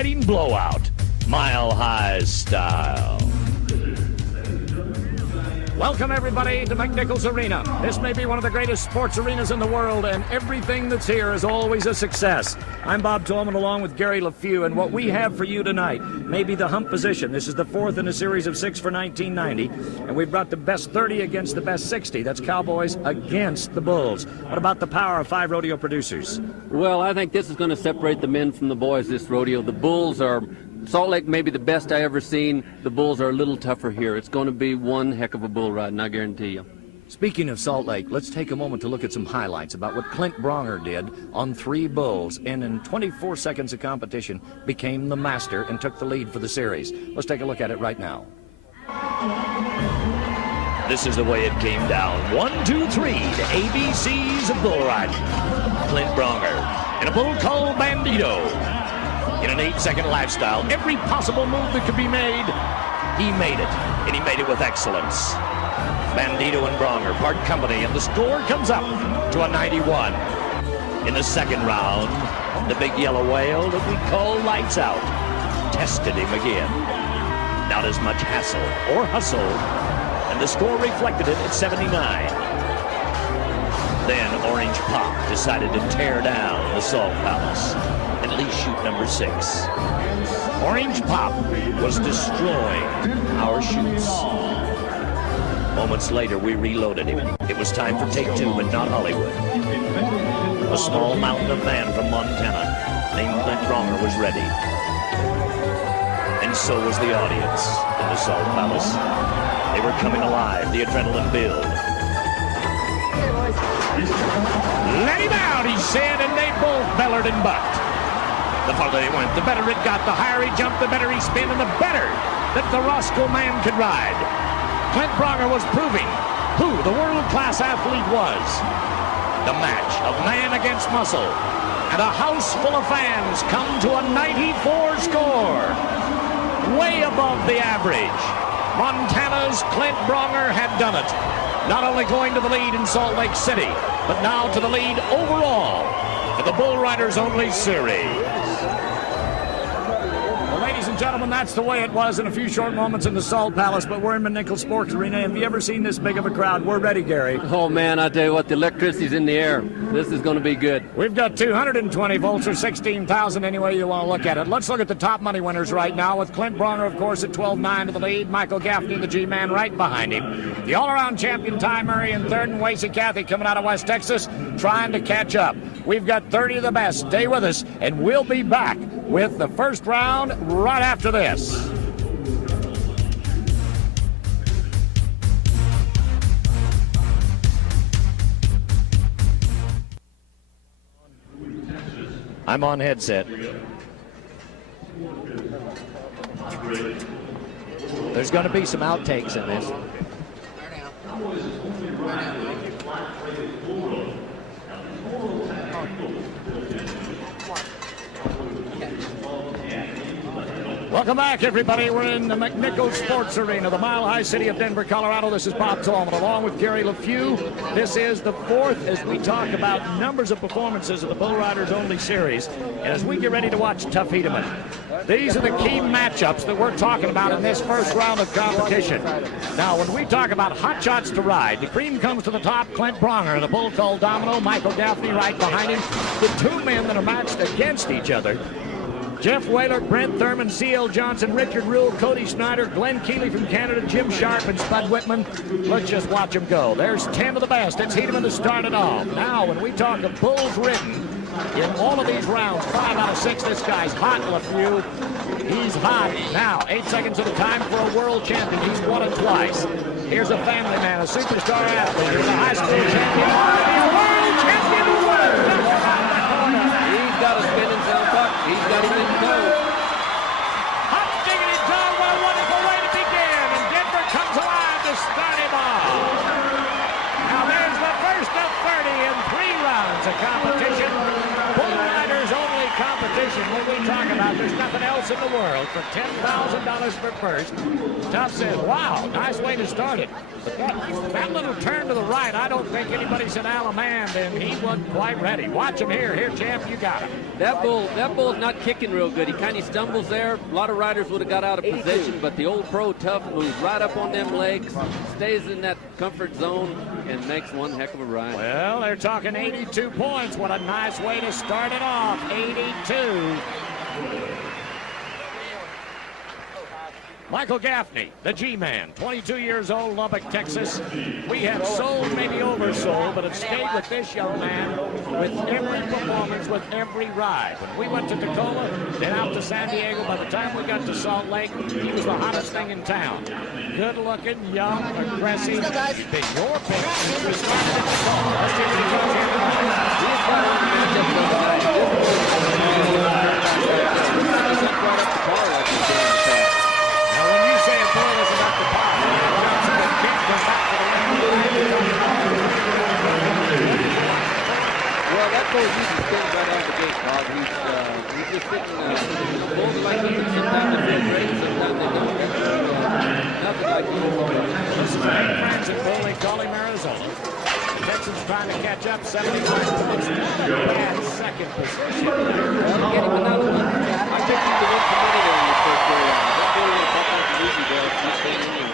riding blowout, Mile High style. Welcome, everybody, to McNichols Arena. This may be one of the greatest sports arenas in the world, and everything that's here is always a success. I'm Bob Tolman, along with Gary LeFew, and what we have for you tonight may be the hump position. This is the fourth in a series of 6 for 1990, and we've brought the best 30 against the best 60. That's Cowboys against the Bulls. What about the power of 5 rodeo producers? Well, I think this is going to separate the men from the boys this rodeo. The Bulls are... Salt Lake may be the best I ever seen. The bulls are a little tougher here. It's going to be one heck of a bull ride, and I guarantee you. Speaking of Salt Lake, let's take a moment to look at some highlights about what Clint Bronger did on 3 bulls, and in 24 seconds of competition became the master and took the lead for the series. Let's take a look at it right now. This is the way it came down. 1, 2, 3, the ABCs of bull riding. Clint Bronger in a bull called Bandito. In an 8-second lifestyle, every possible move that could be made, he made it, and he made it with excellence. Bandito and Bronger part company, and the score comes up to a 91. In the second round, the big yellow whale that we call Lights Out tested him again. Not as much hassle or hustle, and the score reflected it at 79. Then Orange Pop decided to tear down the Salt Palace. At least shoot number 6. Orange Pop was destroying our shoots. Moments later, we reloaded him. It was time for take 2, but not Hollywood. A small mountain of man from Montana named Clint Bronger was ready. And so was the audience in the Salt Palace. They were coming alive, the adrenaline build. Let him out, he said, and they both bellered and bucked. The farther they went, the better it got. The higher he jumped, the better he spun, and the better that the Roscoe man could ride. Clint Bronger was proving who the world-class athlete was. The match of man against muscle. And a house full of fans come to a 94 score. Way above the average. Montana's Clint Bronger had done it. Not only going to the lead in Salt Lake City, but now to the lead overall for the Bull Riders Only Series. Ladies and gentlemen, that's the way it was in a few short moments in the Salt Palace, but we're in McNichols Sports Arena. Have you ever seen this big of a crowd? We're ready, Gary. Oh, man, I tell you what, the electricity's in the air. This is going to be good. We've got 220 volts, or 16,000 any way you want to look at it. Let's look at the top money winners right now, with Clint Bronger, of course, at 12-9 to the lead. Michael Gaffney, the G-Man, right behind him. The all-around champion, Ty Murray, in third, and Wasey Cathy coming out of West Texas, trying to catch up. We've got 30 of the best. Stay with us, and we'll be back with the first round right after this. I'm on headset. There's going to be some outtakes in this. Welcome back, everybody. We're in the McNichols Sports Arena, the Mile High city of Denver, Colorado. This is Bob Tolman, along with Gary LeFew. This is the fourth as we talk about numbers of performances of the Bull Riders Only Series. And as we get ready to watch Tough Hedeman, these are the key matchups that we're talking about in this first round of competition. Now, when we talk about hot shots to ride, the cream comes to the top. Clint Bronger, the bull called Domino, Michael Gaffney right behind him. The 2 men that are matched against each other: Jeff Whaler, Brent Thurman, C.L. Johnson, Richard Rule, Cody Snyder, Glenn Keeley from Canada, Jim Sharp, and Spud Whitman. Let's just watch them go. There's 10 of the best. It's Hedeman to start it off. Now, when we talk of bulls ridden in all of these rounds, 5 out of 6, this guy's hot, LeFew. He's hot. Now, 8 seconds at a time for a world champion. He's won it twice. Here's a family man, a superstar athlete. Here's a high school champion. He's a world champion of the world. He's got a spinning cell buck. He's got him in tow. Hot diggity dog, what a wonderful way to begin. And Denver comes alive to start him off. Now there's the first of 30 in 3 rounds of competition. Bull Riders Only competition. We what we talk about. There's nothing else in the world for $10,000 for first. Tuff says, wow, nice way to start it. But that little turn to the right, I don't think anybody said Alamand, and he wasn't quite ready. Watch him here. Here, champ, you got him. That bull's not kicking real good. He kind of stumbles there. A lot of riders would have got out of position, but the old pro Tuff moves right up on them legs, stays in that comfort zone, and makes one heck of a ride. Well, they're talking 82 points. What a nice way to start it off. 82. Michael Gaffney, the G-Man, 22 years old, Lubbock, Texas. We have sold, maybe oversold, but have stayed with this young man with every performance, with every ride. When we went to Tacoma, then out to San Diego, by the time we got to Salt Lake, he was the hottest thing in town. Good-looking, young, aggressive. He's been your pick since we started in Tacoma. Let's see what he does here tonight. He's got on the matchup for the night. He's up right up the car like he's doing in the past. Now, when you say a bull is about the power, the kick goes back to the well, that bull usually spins right out the gate, Bob. He's just sitting, bulls are like this. Sometimes they feel great, sometimes they don't. Nothing like this. This is Nate Francis bull. They call him Arizona. The Texans trying to catch up, 75 points. Not a bad second position. Well, get him another one. I think you can win some money there in the first go round. That bull will pop out the easy there. He's staying in there.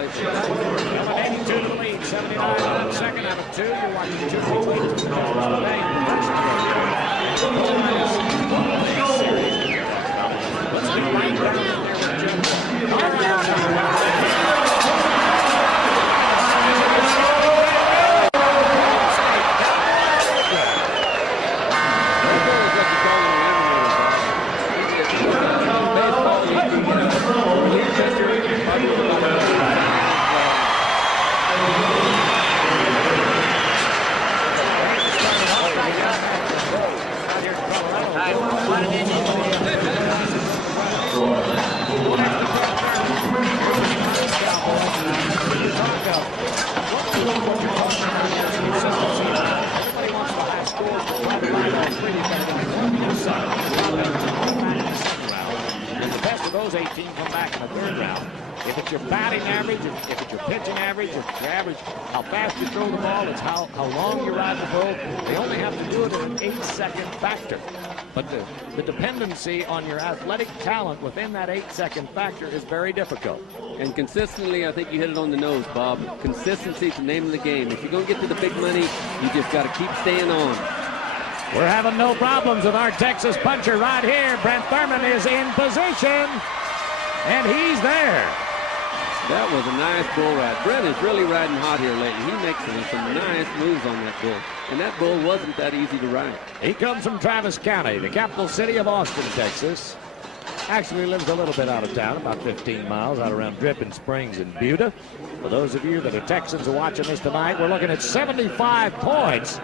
He's going to play 82 to the lead, 79 on second out of two. You're watching two leads. Today, let's do right down there with Jim. All right. And the best of those 18 come back in the third round. If it's your batting average, if it's your pitching average, if your average, how fast you throw the ball, it's how long you ride the bull. They only have to do it in an 8-second factor. But the dependency on your athletic talent within that 8-second factor is very difficult. And consistently, I think you hit it on the nose, Bob. Consistency is the name of the game. If you're going to get to the big money, you just got to keep staying on. We're having no problems with our Texas puncher right here. Brent Thurman is in position, and he's there. That was a nice bull ride. Brent is really riding hot here lately. He makes some nice moves on that bull. And that bull wasn't that easy to ride. He comes from Travis County, the capital city of Austin, Texas. Actually lives a little bit out of town, about 15 miles out around Dripping Springs and Buda. For those of you that are Texans who are watching this tonight, we're looking at 75 points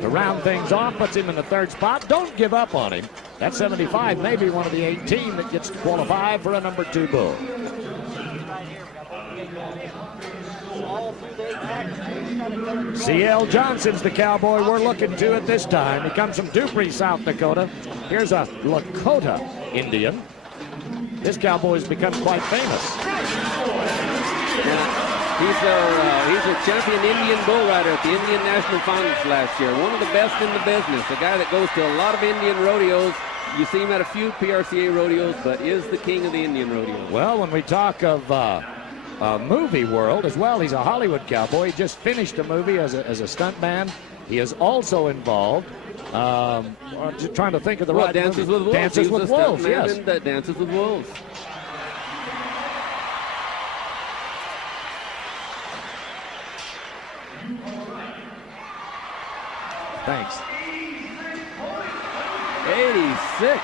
to round things off, puts him in the third spot. Don't give up on him. That 75 may be one of the 18 that gets qualified for a number 2 bull. C.L. Johnson's the cowboy we're looking to at this time. He comes from Dupree, South Dakota. Here's a Lakota Indian. This cowboy's become quite famous. Yeah, he's a champion Indian bull rider at the Indian National Finals last year. One of the best in the business. A guy that goes to a lot of Indian rodeos. You see him at a few PRCA rodeos, but is the king of the Indian rodeo. Well, when we talk of movie world as well, he's a Hollywood cowboy. He just finished a movie as a stuntman. He is also involved. Just trying to think of the right Dances movie. with Wolves. Dances with Wolves, yes. Dances with Wolves. Thanks. 86.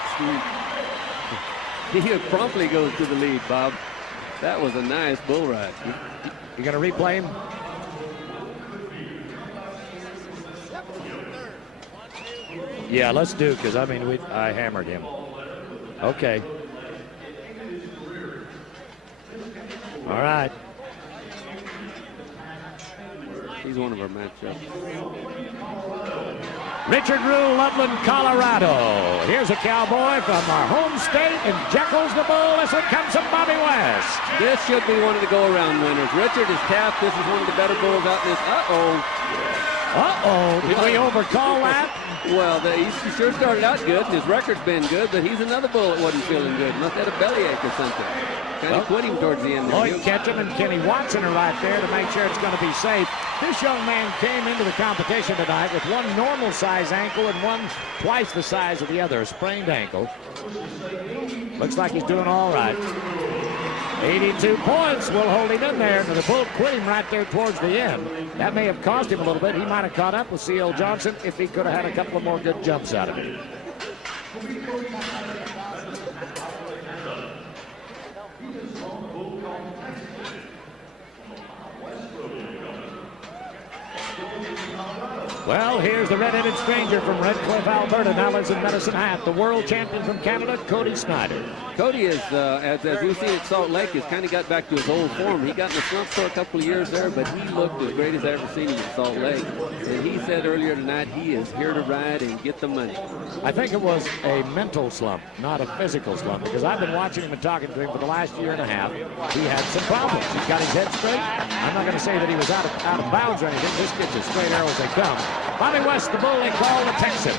He promptly goes to the lead, Bob. That was a nice bull ride. You going to replay him? Yeah, let's do, because, I mean, I hammered him. Okay. All right. He's one of our matchups. Richard Rule, Loveland, Colorado. Here's a Cowboy from our home state, and Jekyll's the bull. This one comes from Bobby West. This should be one of the go-around winners. Richard is tapped. This is one of the better bulls out in this. Did we overcall that? Well, he sure started out good, and his record's been good, but he's another bull that wasn't feeling good. Must have had a bellyache or something. Kind of quit him towards the end. Lloyd Ketchum and Kenny Watson are right there to make sure it's going to be safe. This young man came into the competition tonight with one normal size ankle and one twice the size of the other, a sprained ankle. Looks like he's doing all right. 82 points will hold him in there. And the bull quit him right there towards the end. That may have cost him a little bit. He might have caught up with C.L. Johnson if he could have had a couple of more good jumps out of it. Well, here's the red-headed stranger from Red Cliff, Alberta, now lives in Medicine Hat, the world champion from Canada, Cody Snyder. Cody is, as we've seen at Salt Lake, has kind of got back to his old form. He got in the slump for a couple of years there, but he looked as great as I ever seen him at Salt Lake. And he said earlier tonight he is here to ride and get the money. I think it was a mental slump, not a physical slump, because I've been watching him and talking to him for the last year and a half. He had some problems. He's got his head straight. I'm not going to say that he was out of bounds or anything. This gets as straight arrow as they come. Bobby West, the bull they call the Texan,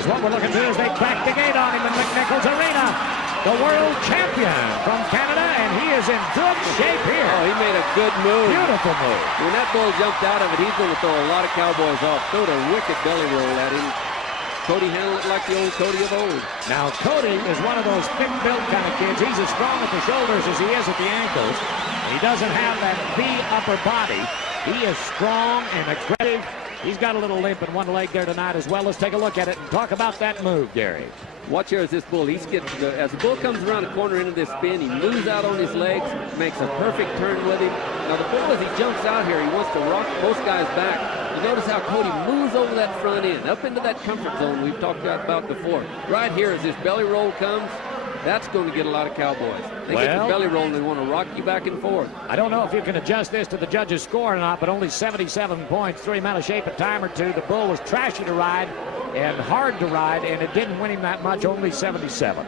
is what we're looking to as they crack the gate on him in McNichols Arena. The world champion from Canada, and he is in good shape here. Oh, he made a good move. Beautiful move. When that bull jumped out of it, he's going to throw a lot of Cowboys off. Throwed a wicked belly roll at him. Cody handled it like the old Cody of old. Now, Cody is one of those thick-built kind of kids. He's as strong at the shoulders as he is at the ankles. He doesn't have that V upper body. He is strong and aggressive. He's got a little limp in one leg there tonight as well. Let's take a look at it and talk about that move, Gary. Watch here as this bull, as the bull comes around the corner into this spin, he moves out on his legs, makes a perfect turn with him. Now the bull, as he jumps out here, he wants to rock most guys back. You notice how Cody moves over that front end, up into that comfort zone we've talked about before. Right here, as this belly roll comes, that's going to get a lot of Cowboys. They get the belly roll and they want to rock you back and forth. I don't know if you can adjust this to the judges' score or not, but only 77 points threw him out of shape a time or two. The bull was trashy to ride and hard to ride, and it didn't win him that much, only 77.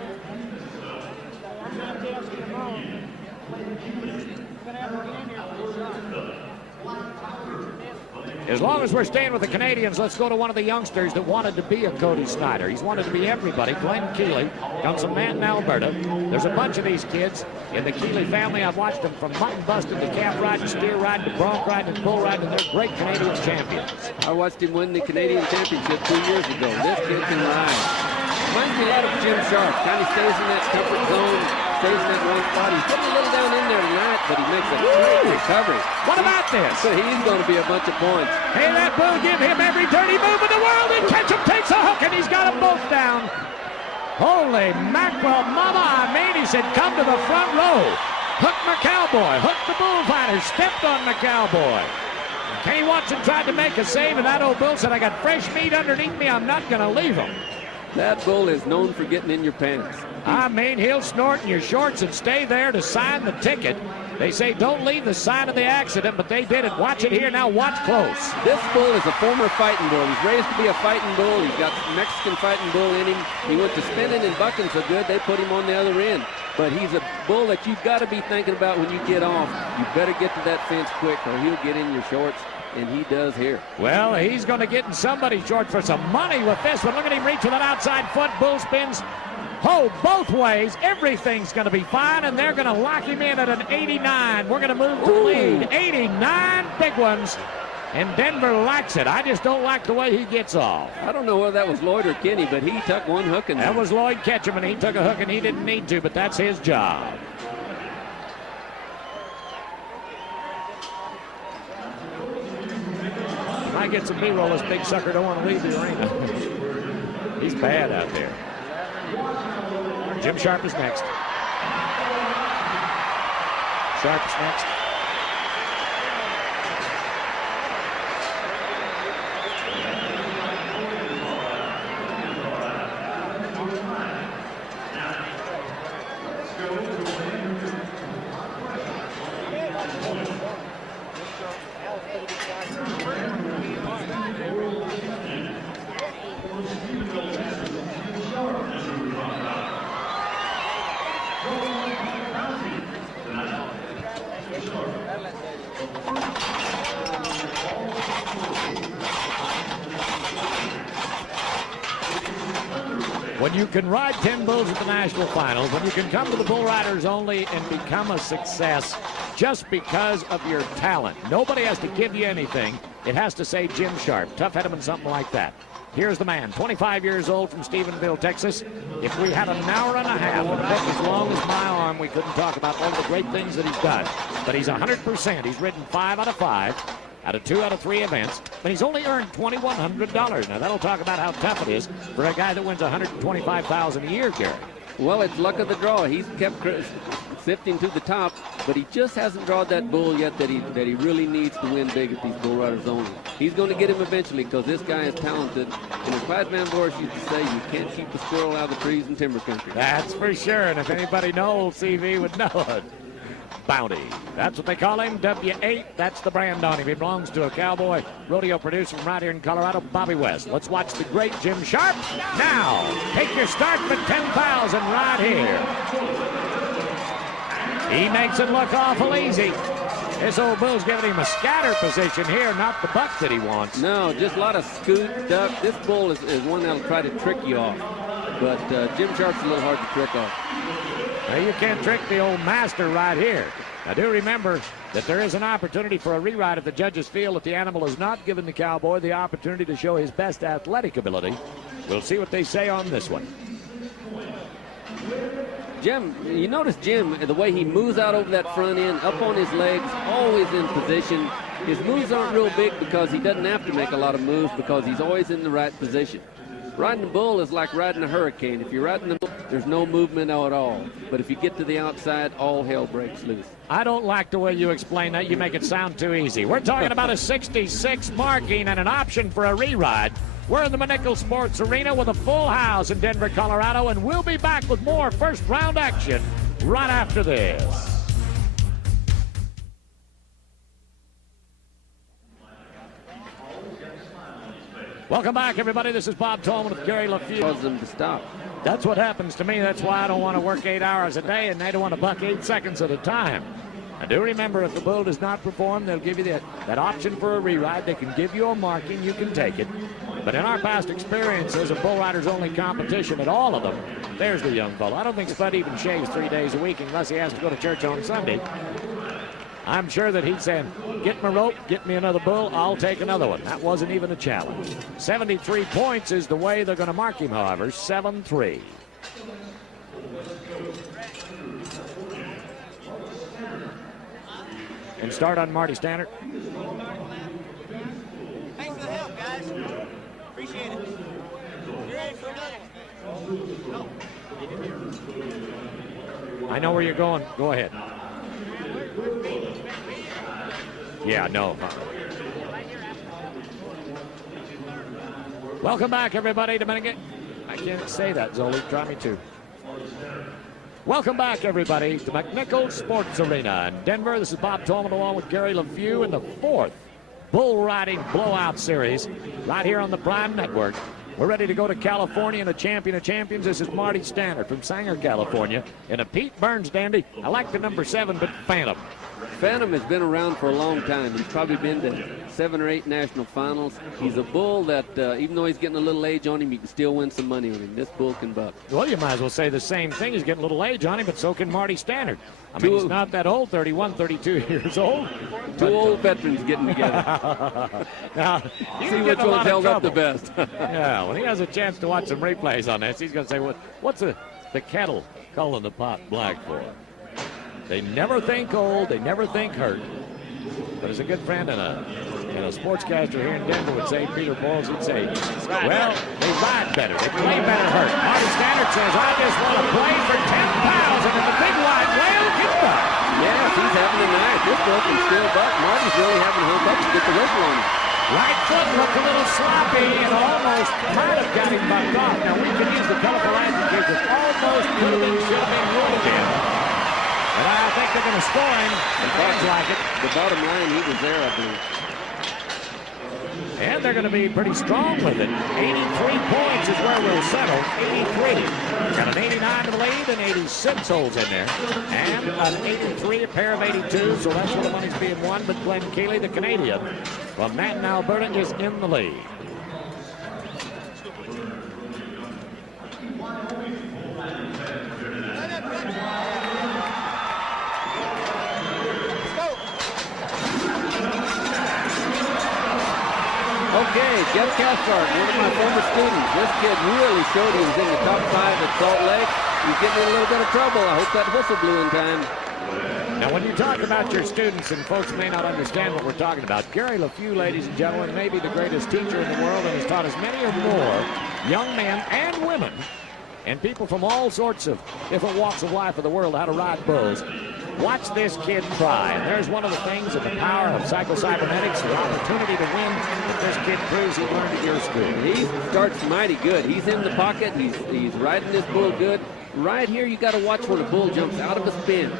As long as we're staying with the Canadians, let's go to one of the youngsters that wanted to be a Cody Snyder. He's wanted to be everybody. Glenn Keeley comes from Manton, Alberta. There's a bunch of these kids in the Keeley family. I've watched them from mutton busting to calf riding, steer riding, to bronc riding, and bull riding, and they're great Canadian champions. I watched him win the Canadian Championship 2 years ago. This kid can ride. Reminds me a lot of Jim Sharp. Kind of stays in that comfort zone, stays in that right spot. He's getting a little down in there tonight, but he makes a great recovery. What about this? So he's going to be a bunch of points. Hey, that bull, give him every dirty move in the world, and Ketchum takes a hook, and he's got them both down. Holy mackerel, mama, I mean, he said, come to the front row. Hook my Cowboy, hook the bullfighter, stepped on the Cowboy. Kenny Watson tried to make a save, and that old bull said, I got fresh meat underneath me, I'm not going to leave him. That bull is known for getting in your pants. I mean, he'll snort in your shorts and stay there to sign the ticket. They say don't leave the sign of the accident, but they did it. Watch it here now. Watch close. This bull is a former fighting bull. He's raised to be a fighting bull. He's got Mexican fighting bull in him. He went to spinning and bucking so good they put him on the other end. But he's a bull that you've got to be thinking about when you get off. You better get to that fence quick or he'll get in your shorts. And he does here. Well, he's going to get in somebody's shorts for some money with this one. Look at him reach with that outside foot. Bull spins. Oh, both ways. Everything's going to be fine, and they're going to lock him in at an 89. We're going to move to lead. 89 big ones, and Denver likes it. I just don't like the way he gets off. I don't know whether that was Lloyd or Kenny, but he took one hook. And that was Lloyd Ketchum, and he took a hook, and he didn't need to, but that's his job. I get some B-roll. This big sucker don't want to leave the arena. He's bad out there. Jim Sharp is next. Sharp is next. When you can ride 10 bulls at the national finals, when you can come to the Bull Riders only and become a success just because of your talent. Nobody has to give you anything. It has to say Jim Sharp, Tough Hedeman, something like that. Here's the man, 25 years old from Stephenville, Texas. If we had an hour and a half, a book as long as my arm, we couldn't talk about all the great things that he's done. But he's 100%. He's ridden 5 out of 5. Out of 2 out of 3 events, but he's only earned $2,100. Now that'll talk about how tough it is for a guy that wins $125,000 a year, Gary. Well, it's luck of the draw. He's kept sifting to the top, but he just hasn't drawn that bull yet that he really needs to win big at these Bull Riders only. He's going to get him eventually because this guy is talented. And as Clyde Van Boris used to say, you can't keep a squirrel out of the trees in timber country. That's for sure, and if anybody knows, CV would know it. Bounty. That's what they call him, W8. That's the brand on him. He belongs to a Cowboy rodeo producer from right here in Colorado, Bobby West. Let's watch the great Jim Sharp. Now, take your start for $10,000 right here. He makes it look awful easy. This old bull's giving him a scatter position here, not the buck that he wants. No, just a lot of scoot, duck. This bull is one that'll try to trick you off. But Jim Sharp's a little hard to trick off. Well, you can't trick the old master right here. Now, do remember that there is an opportunity for a reride if the judges feel that the animal has not given the Cowboy the opportunity to show his best athletic ability. We'll see what they say on this one. Jim, you notice Jim, the way he moves out over that front end, up on his legs, always in position. His moves aren't real big because he doesn't have to make a lot of moves because he's always in the right position. Riding a bull is like riding a hurricane. If you're riding the bull, there's no movement at all. But if you get to the outside, all hell breaks loose. I don't like the way you explain that. You make it sound too easy. We're talking about a 66 marking and an option for a re-ride. We're in the Minickle Sports Arena with a full house in Denver, Colorado, and we'll be back with more first-round action right after this. Welcome back, everybody. This is Bob Tolman with Gary LaFew. Cause them to stop. That's what happens to me. That's why I don't want to work 8 hours a day, and they don't want to buck 8 seconds at a time. I do remember if the bull does not perform, they'll give you that option for a re-ride. They can give you a marking. You can take it. But in our past experiences of bull riders only competition at all of them, there's the young fellow. I don't think Spud even shaves 3 days a week unless he has to go to church on Sunday. I'm sure that he's saying, get my rope, get me another bull, I'll take another one. That wasn't even a challenge. 73 points is the way they're going to mark him, however, 7-3. And start on Marty Stannard. Thanks for the help, guys. Appreciate it. You ready for another? I know where you're going. Go ahead. Yeah, no. Welcome back, everybody, to Minickle. I can't say that, Zoli. Try me to. Welcome back, everybody, to McNichols Sports Arena in Denver. This is Bob Tolman along with Gary LaFew in the 4th Bull Riding Blowout Series right here on the Prime Network. We're ready to go to California in a champion of champions. This is Marty Stannard from Sanger, California, in a Pete Burns dandy. I like the number 7, but Phantom. Phantom has been around for a long time. He's probably been to 7 or 8 national finals. He's a bull that, even though he's getting a little age on him, you can still win some money on him. This bull can buck. Well, you might as well say the same thing. He's getting a little age on him, but so can Marty Stannard. I mean, he's not that old, 31, 32 years old. Two old veterans getting together. Now, see which one's held up the best. Yeah, when he has a chance to watch some replays on this, he's going to say, what's the kettle calling the pot black for? They never think old, they never think hurt. But as a good friend and a sportscaster here in Denver would say, Peter Boyles would say, well, they ride better, they play better hurt. Marty Stannard says, I just want to play for 10,000 and the big wide whale can buck. Yes, he's having a night. This bull can still buck. Marty's really having to hook up to get the whistle on him. Right foot looked a little sloppy and almost might have got him bucked off. Now we can use the colorful adjectives of almost should have been ruled again. But I think they're going to score him. The fans like it. The bottom line, he was there, I believe. And they're going to be pretty strong with it. 83 points is where we'll settle. 83. Got an 89 to the lead and 86 holes in there. And an 83, a pair of 82. So that's where the money's being won. But Glenn Keeley, the Canadian from Manton, Alberta, is in the lead. Okay, Jeff Cathcart, one of my former students. This kid really showed he was in the top 5 at Salt Lake. He's getting in a little bit of trouble. I hope that whistle blew in time. Now, when you talk about your students, and folks may not understand what we're talking about, Gary LeFew, ladies and gentlemen, may be the greatest teacher in the world and has taught as many or more young men and women and people from all sorts of different walks of life of the world how to ride bulls. Watch this kid try. And there's one of the things of the power of psycho-cybernetics, the opportunity to win that this kid proves he learned at your school. He starts mighty good. He's in the pocket. He's riding this bull good. Right here, you got to watch when a bull jumps out of a spin.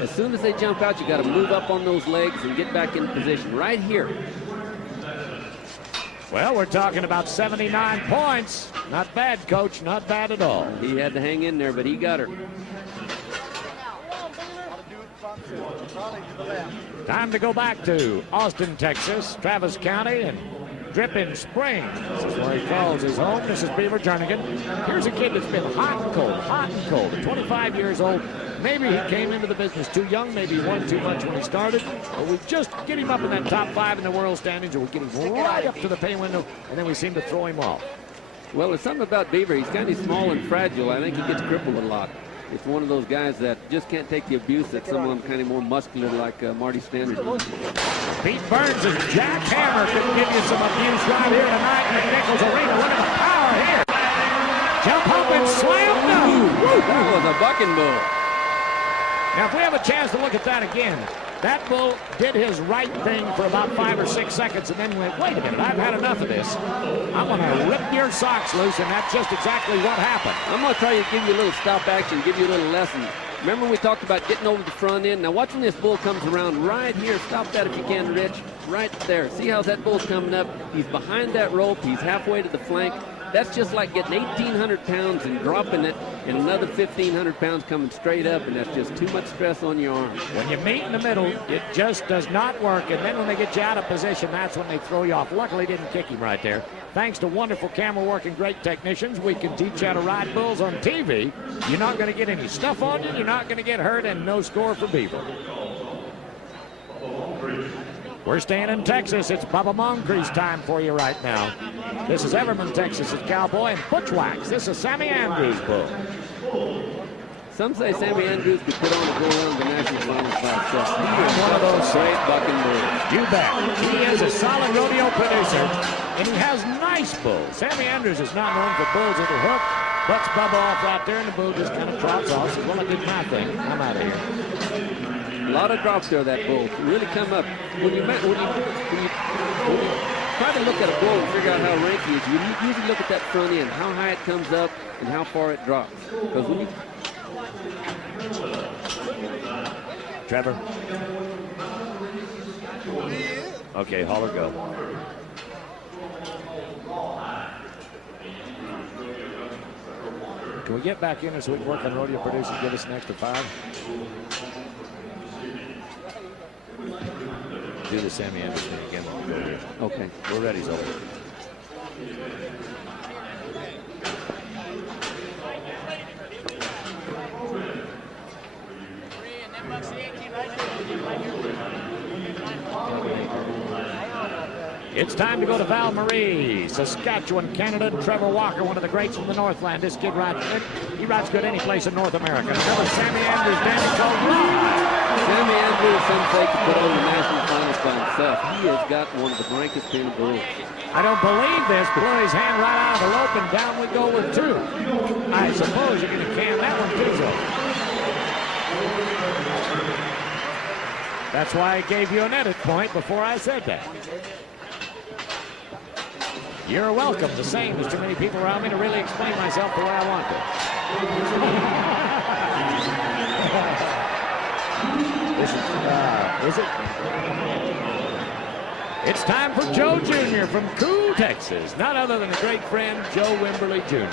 As soon as they jump out, you got to move up on those legs and get back in position. Right here. Well, we're talking about 79 points. Not bad, Coach. Not bad at all. He had to hang in there, but he got her. Time to go back to Austin, Texas, Travis County, and Dripping Springs. This is where he calls his home. This is Beaver Jernigan. Here's a kid that's been hot and cold, 25 years old. Maybe he came into the business too young. Maybe he won too much when he started. But we just get him up in that top 5 in the world standings, or we get him right up to the pay window, and then we seem to throw him off. Well, there's something about Beaver. He's kind of small and fragile. I think he gets crippled a lot. It's one of those guys that just can't take the abuse that some of them kind of more muscular like Marty Standard. Pete Burns and Jack Hammer could give you some abuse right here tonight in McNichols Arena. Look at the power here. Jump up and slam down. That was a bucking bull. Now, if we have a chance to look at that again, that bull did his right thing for about 5 or 6 seconds and then went, wait a minute, I've had enough of this. I'm going to rip your socks loose, and that's just exactly what happened. I'm going to try to give you a little stop action, give you a little lesson. Remember we talked about getting over the front end? Now watch when this bull comes around right here. Stop that if you can, Rich. Right there. See how that bull's coming up? He's behind that rope. He's halfway to the flank. That's just like getting 1,800 pounds and dropping it, and another 1,500 pounds coming straight up, and that's just too much stress on your arms. When you meet in the middle, it just does not work, and then when they get you out of position, that's when they throw you off. Luckily, didn't kick him right there. Thanks to wonderful camera work and great technicians, we can teach you how to ride bulls on TV. You're not going to get any stuff on you, you're not going to get hurt, and no score for Beaver. We're staying in Texas. It's Bubba Moncrief's time for you right now. This is Everman, Texas. It's Cowboy and Butchwax. This is Sammy Andrews' bull. Some say Sammy Andrews could put on a go around the national finals by himself. He is one of those great bucking bulls. You bet. He is a solid rodeo producer, and he has nice bulls. Sammy Andrews is not known for bulls that'll hook. Butts Bubba off right there, and the bull just kind of trots off. Says, well, I did my thing. I'm out of here. A lot of drops there, that bull. Really come up. When you try to look at a bull and figure out how rank he is, you usually look at that front end, how high it comes up and how far it drops. Because when you... Trevor. Okay, haul or go. Can we get back in there so we can work on rodeo producers, give us an extra 5? Do the Sammy Andrews thing again when we go here. Okay. We're ready, Zoe. It's time to go to Val Marie, Saskatchewan, Canada. Trevor Walker, one of the greats from the Northland. This kid rides good any place in North America. Remember Sammy Andrews, Danny called Sammy Andrews, some say, could put on the national finals by himself. He has got one of the blankest pin bulls. I don't believe this. Blew his hand right out of the rope, and down we go with 2. I suppose you're going to can that one too, though. That's why I gave you an edit point before I said that. You're welcome, the same as too many people around me to really explain myself the way I want to. Is it? It's time for Joe Jr. from Cool, Texas. None other than a great friend, Joe Wimberly Jr.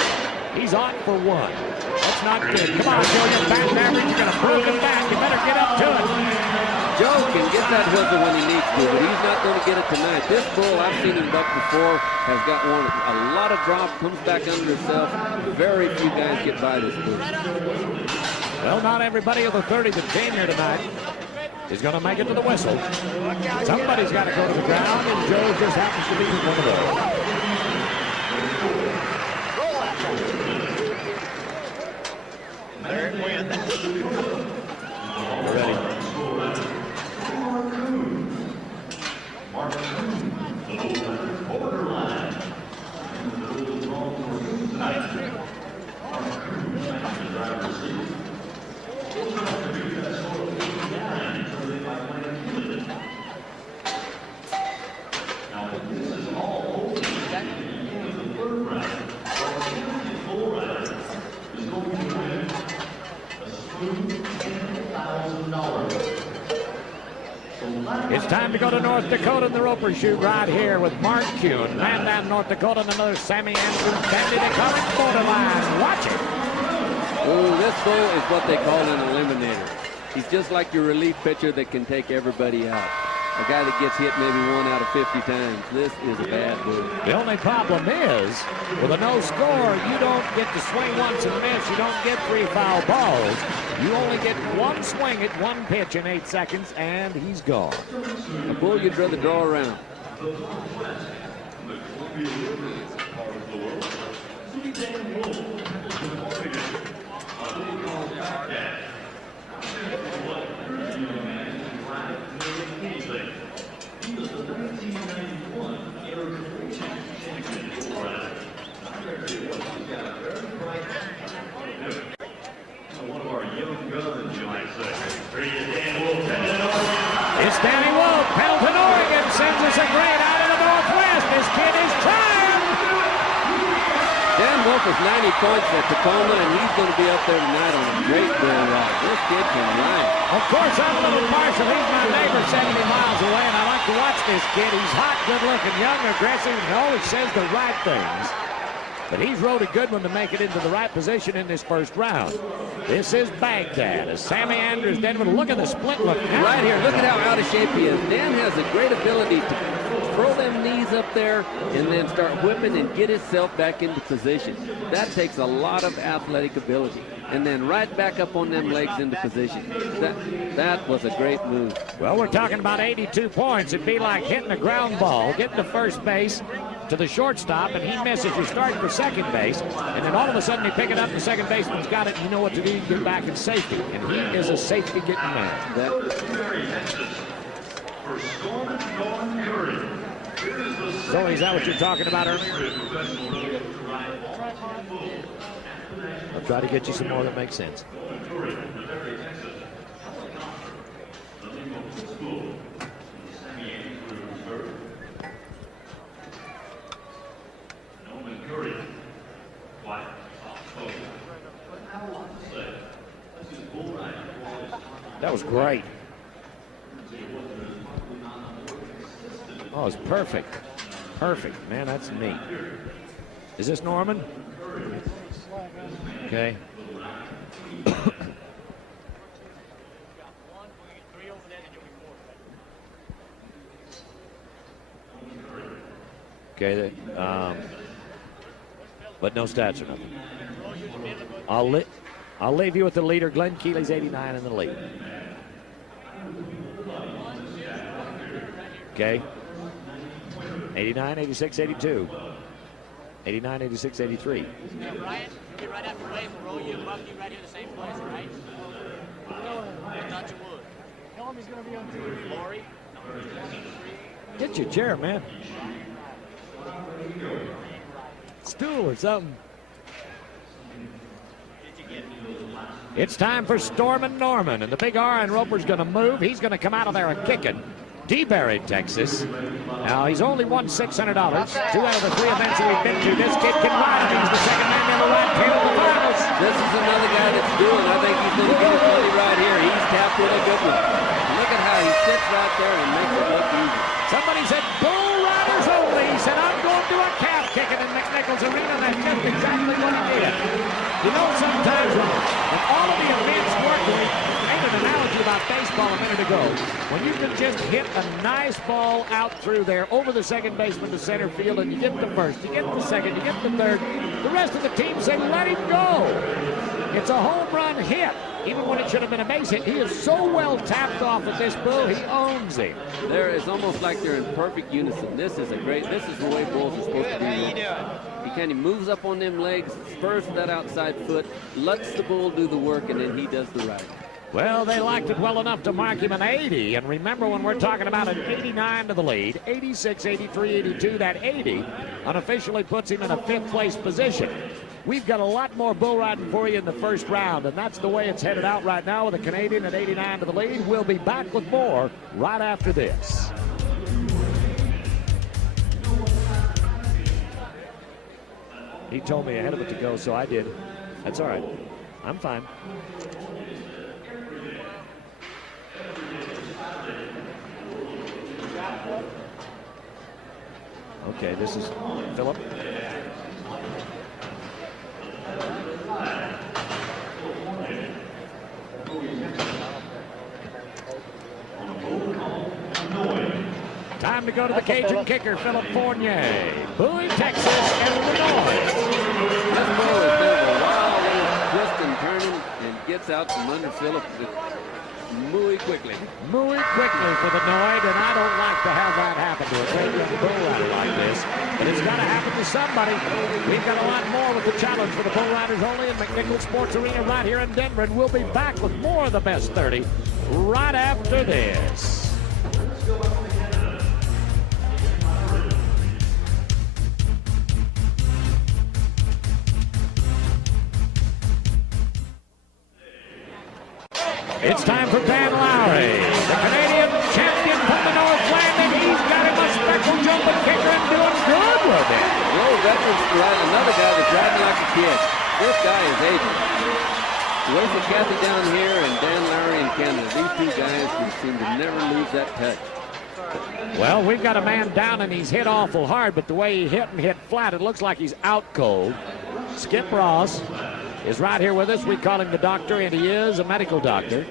He's on for one. That's not good. Come on, Joe, you're batting average. You're going to broken back. You better get up to it. Joe can get that whistle when he needs to, but he's not going to get it tonight. This bull, I've seen him buck before, has got a lot of drop, comes back under himself. Very few guys get by this bull. Well, not everybody of the 30 that came here tonight is going to make it to the whistle. Somebody's got to go to the ground, and Joe just happens to be one of those. There it went. We're ready. It's time to go to North Dakota in the Roper shoot right here with Mark Kuhn. Man down North Dakota and another Sammy Andrews Bendy. They call it borderline. Watch it. Ooh, this bull is what they call an eliminator. He's just like your relief pitcher that can take everybody out. A guy that gets hit maybe 1 out of 50 times. This is a bad bull. The only problem is, with a no score, you don't get to swing once and miss. You don't get 3 foul balls. You only get 1 swing at 1 pitch in 8 seconds, and he's gone. A bull you'd rather draw around. It's Danny Wolf, Pendleton, Oregon, sends us a great out of the Northwest. This kid is trying. Dan Wolf is 90 points at Tacoma, and he's going to be up there tonight on a great bull ride. This kid can ride. Of course, I'm a little partial. He's my neighbor 70 miles away, and I like to watch this kid. He's hot, good-looking, young, aggressive, and always says the right things. But he's rode a good one to make it into the right position in this first round. This is Baghdad as Sammy Andrews Denver. Look at the split look. Right here, look at how out of shape he is. Dan has a great ability to throw them knees up there and then start whipping and get himself back into position. That takes a lot of athletic ability. And then right back up on them legs into position. That was a great move. Well, we're talking about 82 points. It'd be like hitting a ground ball, getting to first base, to the shortstop, and he misses. You're starting for second base, and then all of a sudden you pick it up, and the second baseman's got it, and you know what to do. You get back in safety, and he is a safety-getting man. So is that what you're talking about, Ernie? I'll try to get you some more that makes sense. That was great. Oh, it's perfect. Perfect. Man, that's neat. Is this Norman? Okay. Okay, but no stats or nothing. I'll leave you with the leader. Glenn Keeley's 89 in the lead. Okay. 89, 86, 82. 89, 86, 83. Yeah, Brian, you get right after Ray. We'll roll you and buff you right here the same place, all right? Not your wood. Tell him he's going to be on TV. Lori, number 23. Get your chair, man. Stool or something. It's time for Stormin' Norman, and the big R and Roper's going to move. He's going to come out of there a kicking. DeBerry, Texas. Now, he's only won $600. 2 out of the 3 events that we've been to. This kid can ride. He's the second man down the right tail of the finals. This is another guy that's doing. I think he's going to get his money right here. He's tapped with a good one. Look at how he's sits right there and makes it look easy. Somebody said, bull riders only. He said, I'm going to a calf kicking in McNichols Arena. That's just exactly what he did. You know, sometimes when all of the events work, we made an analogy about baseball a minute ago. When you can just hit a nice ball out through there over the second baseman to center field, and you get the first, you get the second, you get the third, the rest of the team say, let him go. It's a home run hit, even when it should have been a base hit. He is so well tapped off of this bull, he owns him. There is almost like they're in perfect unison. This is the way bulls are supposed to be. How you doing? He kind of moves up on them legs, spurs that outside foot, lets the bull do the work, and then he does the riding. Well, they liked it well enough to mark him an 80. And remember, when we're talking about an 89 to the lead, 86, 83, 82, that 80 unofficially puts him in a fifth-place position. We've got a lot more bull riding for you in the first round, and that's the way it's headed out right now with a Canadian at 89 to the lead. We'll be back with more right after this. He told me ahead of it to go, so I did. That's all right. I'm fine. Okay, this is Philip. Time to go to the Cajun kicker, Philip Fournier. Bowie, Texas, Illinois. This bull is doing a wild twist and turning and gets out from under Philip muy quickly. Muy quickly for the Noid, and I don't like to have that happen to a great young bull rider like this. But it's got to happen to somebody. We've got a lot more with the challenge for the bull riders only in McNichols Sports Arena right here in Denver. And we'll be back with more of the best 30 right after this. It's time for Dan Lowry, the Canadian champion from the Northland, and he's got him a speckled jumping kicker and doing good with it. The old veteran's riding another guy that's riding like a kid. This guy is able. Rachel Cathy down here and Dan Lowry in Canada. These two guys who seem to never lose that touch. Well, we've got a man down and he's hit awful hard, but the way he hit and hit flat, it looks like he's out cold. Skip Ross is right here with us. We call him the doctor, and he is a medical doctor.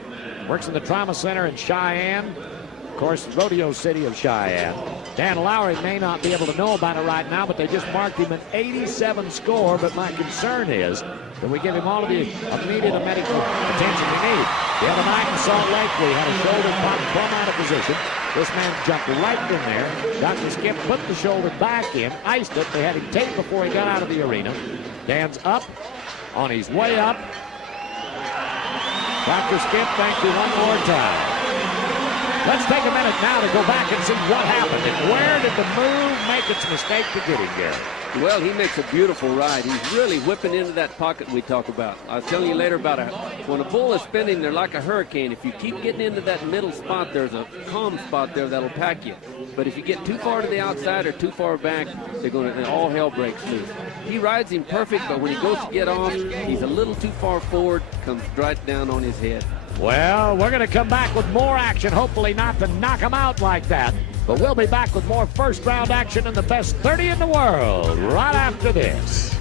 Works in the trauma center in Cheyenne. Of course, Rodeo City of Cheyenne. Dan Lowry may not be able to know about it right now, but they just marked him an 87 score. But my concern is that we give him all of the immediate medical attention we need. The other night in Salt Lake, we had a shoulder pop plumb out of position. This man jumped right in there. Dr. Skip put the shoulder back in, iced it. They had him taped before he got out of the arena. Dan's up. On his way up. Dr. Skip, thank you one more time. Let's take a minute now to go back and see what happened and where did the move make its mistake to get him, Gary? Well, he makes a beautiful ride. He's really whipping into that pocket we talk about. I was telling you later about when a bull is spinning, they're like a hurricane. If you keep getting into that middle spot, there's a calm spot there that'll pack you. But if you get too far to the outside or too far back, all hell breaks loose. He rides him perfect, but when he goes to get off, he's a little too far forward, comes right down on his head. Well, we're going to come back with more action, hopefully not to knock him out like that. But we'll be back with more first-round action in the best 30 in the world right after this.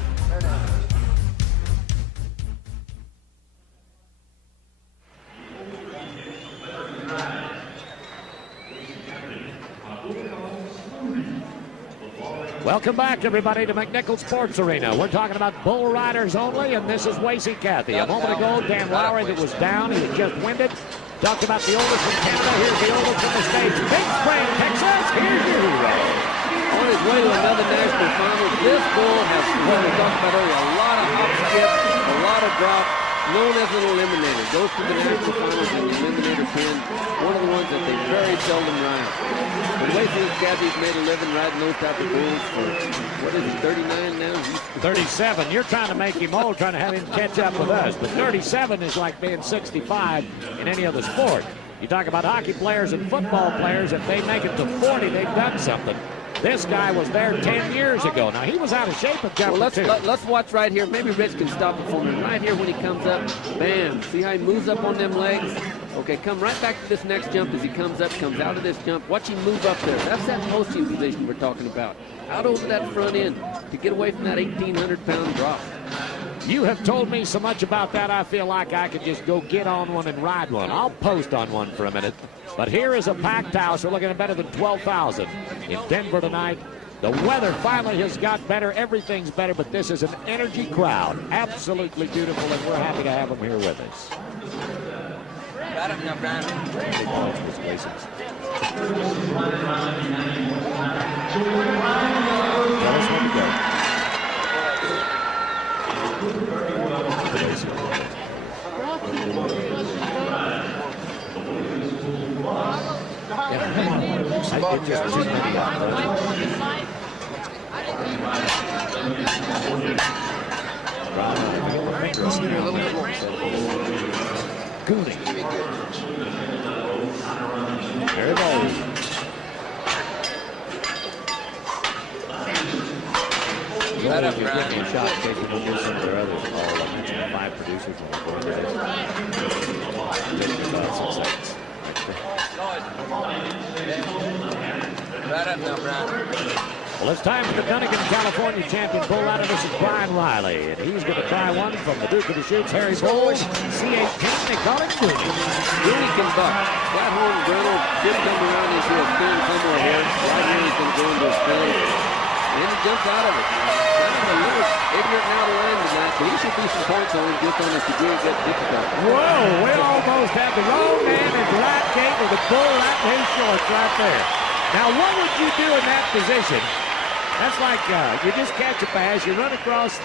Welcome back, everybody, to McNichols Sports Arena. We're talking about bull riders only, and this is Wasey Cathy. A moment ago, Dan Lowry that was down. He was just winded. Talked about the oldest in Canada. Here's the oldest in the States. Big Spring, Texas. Here's your hero. On his way to another national final, this bull has, what we talked about earlier, a lot of hop skips, a lot of drop, known as an eliminator. Goes to the national finals in the eliminator pin. One of the ones that they very seldom ride. The way Cathy's made a living riding those type of bulls for, what is he, 39 now? 37. You're trying to make him old, trying to have him catch up with us. But 37 is like being 65 in any other sport. You talk about hockey players and football players, if they make it to 40, they've done something. This guy was there 10 years ago. Now, he was out of shape at jumping, let's watch right here. Maybe Rich can stop it for me. Right here when he comes up, bam. See how he moves up on them legs? Okay, come right back to this next jump as he comes up, comes out of this jump. Watch him move up there. That's that posting position we're talking about. Out over that front end to get away from that 1,800-pound drop. You have told me so much about that, I feel like I could just go get on one and ride one. I'll post on one for a minute. But here is a packed house. We're looking at better than 12,000 in Denver tonight. The weather finally has got better. Everything's better, but this is an energy crowd. Absolutely beautiful, and we're happy to have them here with us. Right up now, Brian. Big points for places. Tell us when to go. I get just too many out there. Gooning. There it goes. Right up, you're getting a shot taking to do some of their others. I mentioned 5 producers on the board today. Right up now, Brian. Well, it's time for the Dunnigan, California champion bull rider. This is Brian Riley, and he's going to try one from the Duke of the Chutes, Harry Bull, C18. They call it Duke. Really can buck. That horn griddle should come around into a spin somewhere here. Right here he's going to go into a spin. And he jumps out of it. Kind of a little ignorant and out of line tonight, but he should be some points on him just on this degree get difficult. Whoa, we almost had the wrong man at the right gate with the bull right in his shorts right there. Now, what would you do in that position? That's like you just catch a pass, you run across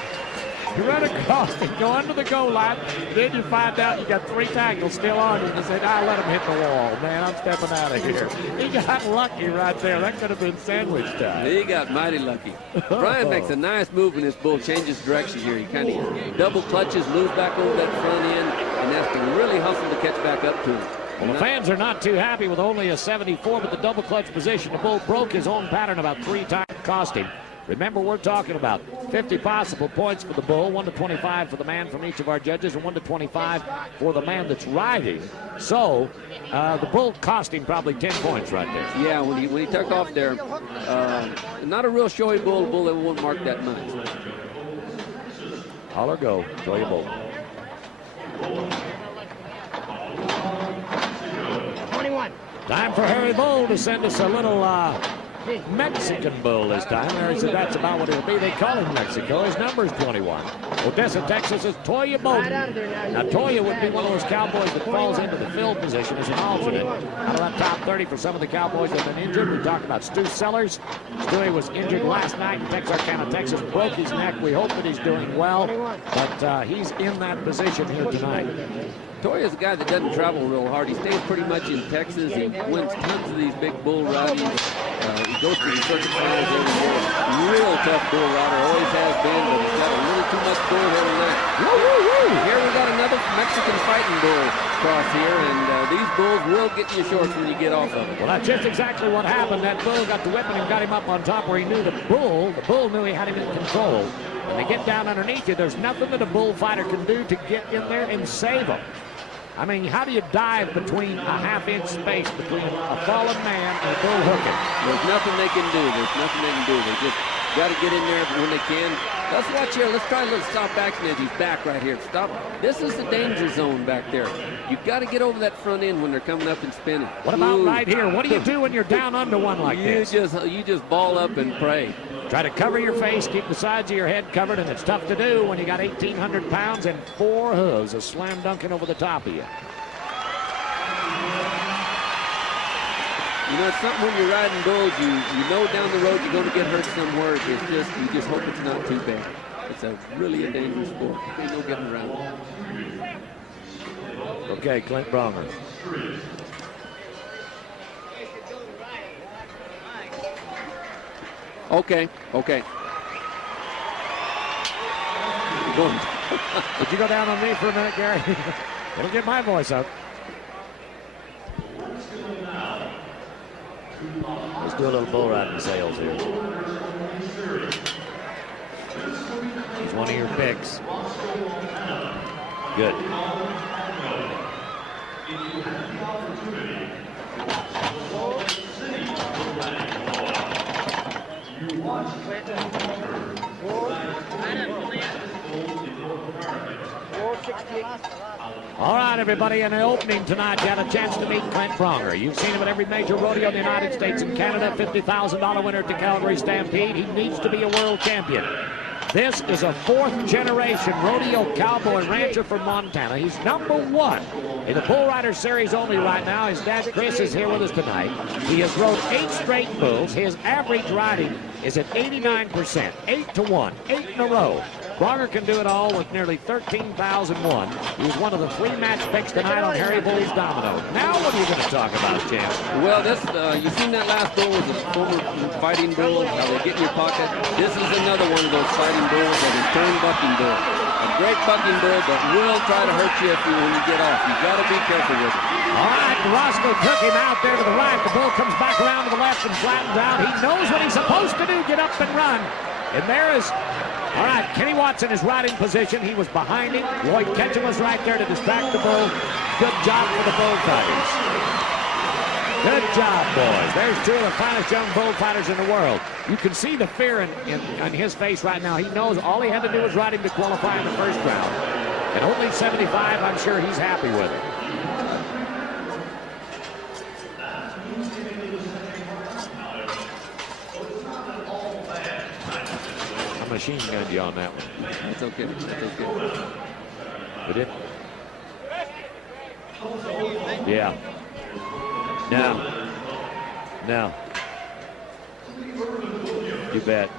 and go under the goal line, then you find out you got 3 tackles still on you, and you say, let him hit the wall, man, I'm stepping out of here. He got lucky right there. That could have been sandwich time. He got mighty lucky. Brian makes a nice move in this bull, changes direction here. He kind of double clutches, moves back over that front end, and has to really hustle to catch back up to him. Well, the fans are not too happy with only a 74, but the double clutch position. The bull broke his own pattern about 3 times, cost him. Remember, we're talking about 50 possible points for the bull, 1 to 25 for the man from each of our judges, and 1 to 25 for the man that's riding. So, the bull cost him probably 10 points right there. Yeah, when he took off there, not a real showy bull that won't mark that much. All or go, throw your bull. 21. Time for Harry Bull to send us a little Mexican bull this time. Harry said that's about what it'll be. They call him Mexico. His number is 21. Odessa, Texas is Toya Bowden. Now, Toya would be one of those Cowboys that falls into the fill position as an alternate. Out of that top 30 for some of the Cowboys that have been injured. We talked about Stu Sellers. Stewie was injured last night in Texarkana, Texas. Broke his neck. We hope that he's doing well. But he's in that position here tonight. Toya's a guy that doesn't travel real hard. He stays pretty much in Texas. He wins tons of these big bull riding. He goes to the circuit finals every year. Real tough bull rider, always has been, but he's got a little too much bull hair tonight. Here we got another Mexican fighting bull cross here, and these bulls will get you shorts when you get off of it. Well, that's just exactly what happened. That bull got the whipping and got him up on top where he knew the bull knew he had him in control. When they get down underneath you, there's nothing that a bullfighter can do to get in there and save him. I mean, how do you dive between a half-inch space between a fallen man and a bull hooking? There's nothing they can do. There's nothing they can do. They just got to get in there when they can. Let's watch here. Let's try a little stop action as he's back right here. Stop. This is the danger zone back there. You've got to get over that front end when they're coming up and spinning. What about right here? What do you do when you're down under one like this? You just ball up and pray. Try to cover your face, keep the sides of your head covered, and it's tough to do when you got 1,800 pounds and 4 hooves, a slam dunking over the top of you. You know, it's something when you're riding bulls, you know down the road you're going to get hurt somewhere. It's just, you just hope it's not too bad. It's really a dangerous sport. There's no getting around it. Okay, Clint Bronger. Okay. Would you go down on me for a minute, Gary? It'll get my voice up. Let's do a little bull riding sales here. He's one of your picks. Good. All right, everybody, in the opening tonight, you had a chance to meet Clint Bronger. You've seen him at every major rodeo in the United States and Canada, $50,000 winner at the Calgary Stampede. He needs to be a world champion. This is a fourth-generation rodeo cowboy rancher from Montana. He's #1 in the Bull Rider Series only right now. His dad, Chris, is here with us tonight. He has rode 8 straight bulls. His average riding is at 89%, 8-1, 8 in a row. Bronger can do it all with nearly 13,001. He was one of the 3 match picks tonight on Harry Bull's Domino. Now what are you going to talk about, champ? Well, this you seen that last bull was a former fighting bull. How they get in your pocket. This is another one of those fighting bulls that is turned bucking bull. A great bucking bull, but will try to hurt you when you get off. You got to be careful with it. All right, Roscoe took him out there to the right. The bull comes back around to the left and flattens out. He knows what he's supposed to do, get up and run. And there is... All right, Kenny Watson is riding position. He was behind him. Lloyd Ketchum was right there to distract the bull. Good job for the bullfighters. Good job, boys. There's 2 of the finest young bullfighters in the world. You can see the fear in his face right now. He knows all he had to do was ride him to qualify in the first round. And only 75, I'm sure he's happy with it. Machine gunned you on that one. That's okay. That's okay. We did? Yeah. No. You bet.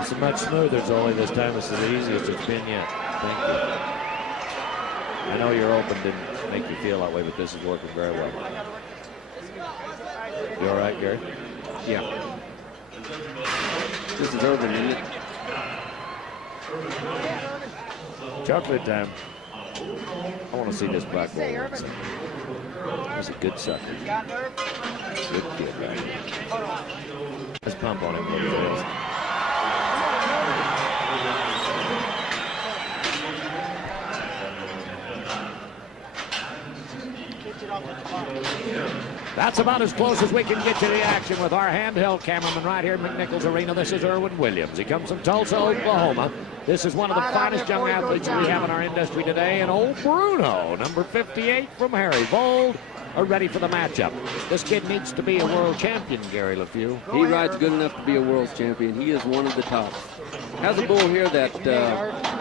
It's much smoother, Zoli, this time. It's the easiest it's been yet. Thank you. I know your open didn't make you feel that way, but this is working very well. You all right, Gary? Yeah. This is Urban, isn't it? Chocolate time. I want to see this black bull. That's a good sucker. Good kid, right? Let's pump on him a little bit. That's about as close as we can get to the action with our handheld cameraman right here at McNichols Arena. This is Irwin Williams. He comes from Tulsa, Oklahoma. This is one of the finest young athletes we have in our industry today. And old Bruno, number 58 from Harry Bold, are ready for the matchup. This kid needs to be a world champion, Gary LeFew. He rides good enough to be a world champion. He is one of the tops. Has a bull here that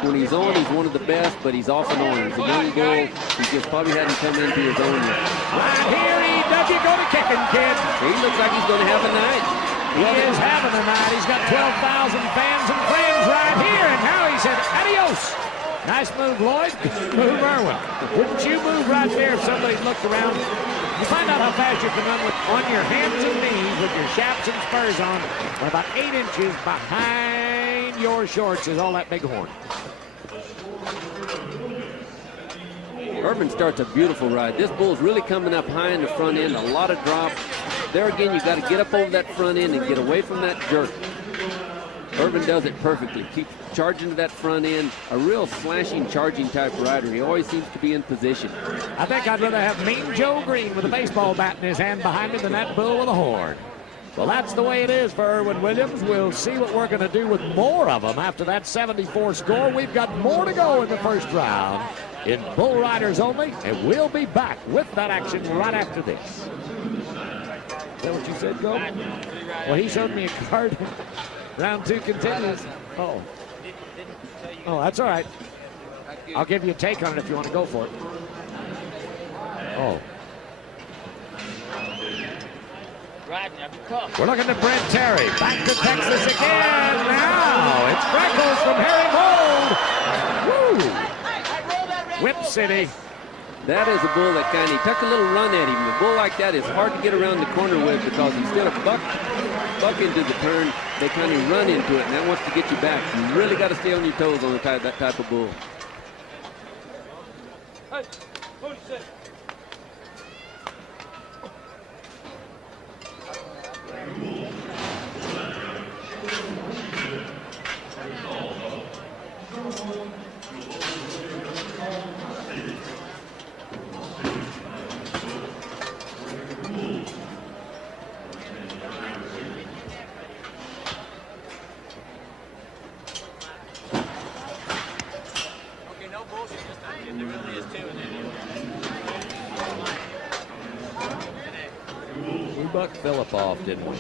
when he's on, he's one of the best, but he's off and on. He's a young bull. He just probably hadn't come into his own yet. Right here, does he go to kicking, kid? He looks like he's going to have a night. He is having a night. He's got 12,000 fans and friends right here, and now he said, adios. Nice move, Lloyd. Move, Irwin. Wouldn't you move right there if somebody looked around? You find out how fast you can run on your hands and knees with your chaps and spurs on. Or about 8 inches behind your shorts is all that big horn. Urban starts a beautiful ride. This bull's really coming up high in the front end, a lot of drop. There again, you got to get up over that front end and get away from that jerk. Urban does it perfectly. Keeps charging to that front end. A real slashing, charging type rider. He always seems to be in position. I think I'd rather have Mean Joe Green with a baseball bat in his hand behind him than that bull with a horn. Well, that's the way it is for Irwin Williams. We'll see what we're going to do with more of them after that 74 score. We've got more to go in the first round in Bull Riders only, and we'll be back with that action right after this. Is that what you said, Go? Well, he showed me a card. Round 2 continues. Oh, that's all right. I'll give you a take on it if you want to go for it. Oh. We're looking at Brent Terry. Back to Texas again. Now it's Freckles from Harry Bold. Woo! Whip City. That is a bull that he took a little run at him. A bull like that is hard to get around the corner with because instead of buck into the turn, they kind of run into it, and that wants to get you back. You really got to stay on your toes on that type of bull. Hey, Buck Phillip off, didn't we?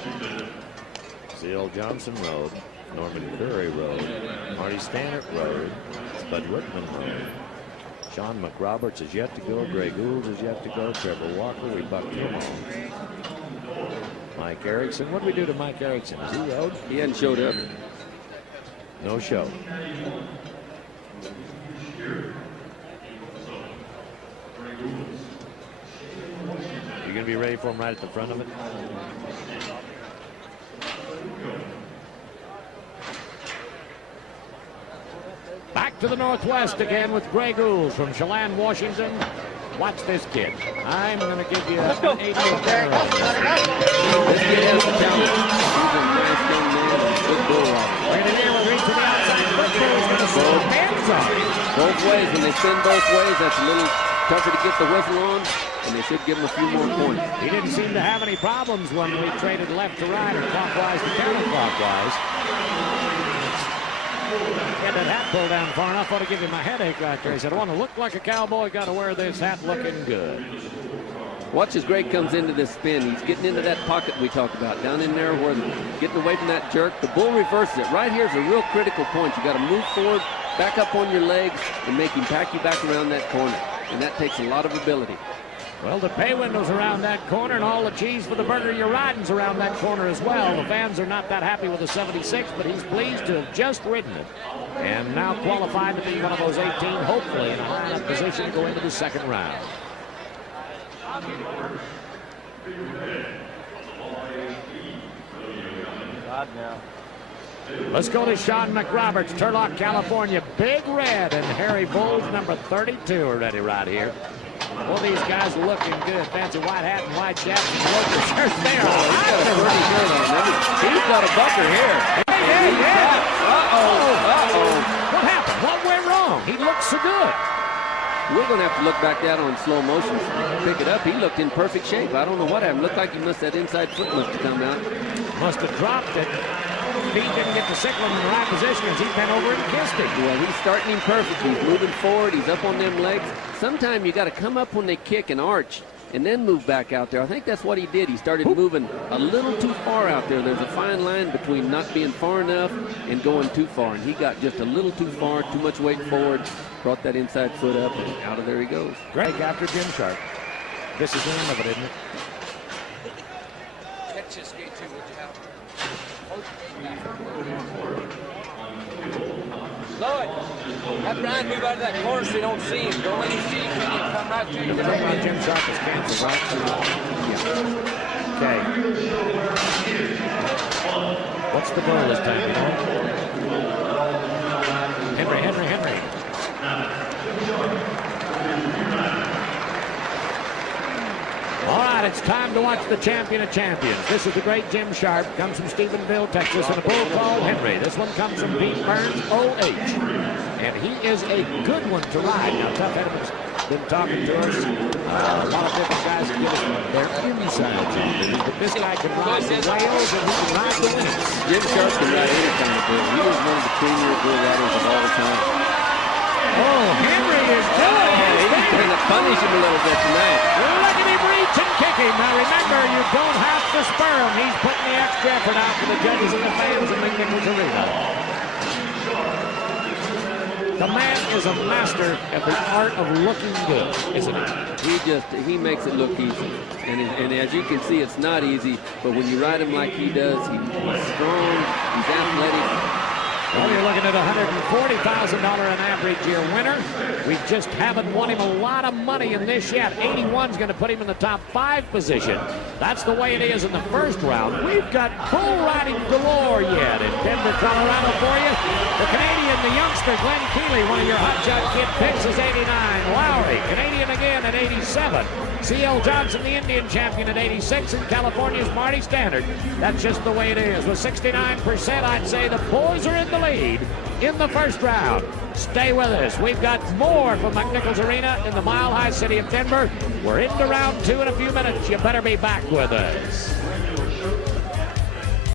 C.L. Johnson rode. Norman Curry rode. Marty Stannard rode. Spud Whitman rode. Sean McRoberts is yet to go. Greg Gould is yet to go. Trevor Walker, we bucked him on. Mike Erickson. What did we do to Mike Erickson? Is he rode? He hadn't showed up. No show. You going to be ready for him right at the front of it? Back to the Northwest again with Grey Gould from Chelan, Washington. Watch this kid. I'm going to give you an 8-year generation. This kid has the talent. He's a nice young man and a good bull rider. Right in there with reach to the outside. Football's going to slow hands on him. Both ways. When they spin both ways, that's a little tougher to get the whistle on, and they should give him a few more points. He didn't seem to have any problems when we traded left to right or clockwise to counterclockwise. Get that hat pulled down far enough, ought to give him a headache right there. He said, I want to look like a cowboy, got to wear this hat looking good. Watch as Greg comes into this spin. He's getting into that pocket we talked about, down in there where getting away from that jerk. The bull reverses it. Right here is a real critical point. You got to move forward, back up on your legs, and make him pack you back around that corner. And that takes a lot of ability. Well, the pay window's around that corner, and all the cheese for the burger you're riding's around that corner as well. The fans are not that happy with the 76, but he's pleased to have just ridden it. And now qualified to be one of those 18, hopefully in a high enough position to go into the second round. God, now. Let's go to Sean McRoberts, Turlock, California. Big Red and Harry Bowles, number 32, are ready right here. Well, these guys are looking good. Fancy white hat and white jacket and local shirts there. He's got a pretty shirt on. He's got a bucker here. Yeah. Uh-oh. What happened? What went wrong? He looks so good. We're going to have to look back down on slow motion to pick it up. He looked in perfect shape. I don't know what happened. Looked like that inside foot must have come out. Must have dropped it. He didn't get the signal in the right position as he bent over and kissed him. Well, he's starting him perfect. He's moving forward. He's up on them legs. Sometimes you got to come up when they kick and arch and then move back out there. I think that's what he did. He started moving a little too far out there. There's a fine line between not being far enough and going too far. And he got just a little too far, too much weight forward, brought that inside foot up, and out of there he goes. Greg after Jim Sharp. This is the end of it, isn't it? Catch this gate too, would you have? Lloyd, have Brian move out of that corner so you don't see him. Don't let him see you when you come right to you. The thing about Jim Sharp is canceled, right? Yeah. Okay. What's the goal this time, you know? Henry. All right, it's time to watch the champion of champions. This is the great Jim Sharp. Comes from Stephenville, Texas, and a bull called Henry. This one comes from Pete Burns, OH. And he is a good one to ride. Now, Tough Edmonds been talking to us. A lot of different guys can give us their insides on these, but this guy can ride the rails and he can ride the wings. Jim Sharp can ride any kind of bull. He was one of the premier bull riders of all time. Oh, Henry is doing it. He's going to punish him a little bit tonight. Look at him reach and kick him. Now remember, you don't have to spur him. He's putting the extra effort out for the judges and the fans in McNichols Arena. The man is a master at the art of looking good, isn't he? He makes it look easy. And as you can see, it's not easy, but when you ride him like he does, he's strong, he's athletic. Well, you're looking at a $140,000 an average year winner. We just haven't won him a lot of money in this yet. 81's going to put him in the top 5 position. That's the way it is in the first round. We've got bull riding galore yet in Denver, Colorado for you. The Canadian, the youngster, Glenn Keeley, one of your hot shot kid picks, is 89. Lowry, Canadian again at 87. C.L. Johnson, the Indian champion at 86. And California's Marty Stannard. That's just the way it is. With 69%, I'd say the boys are in the lead in the first round. Stay with us. We've got more from McNichols Arena in the Mile High City of Denver. We're into round 2 in a few minutes. You better be back with us.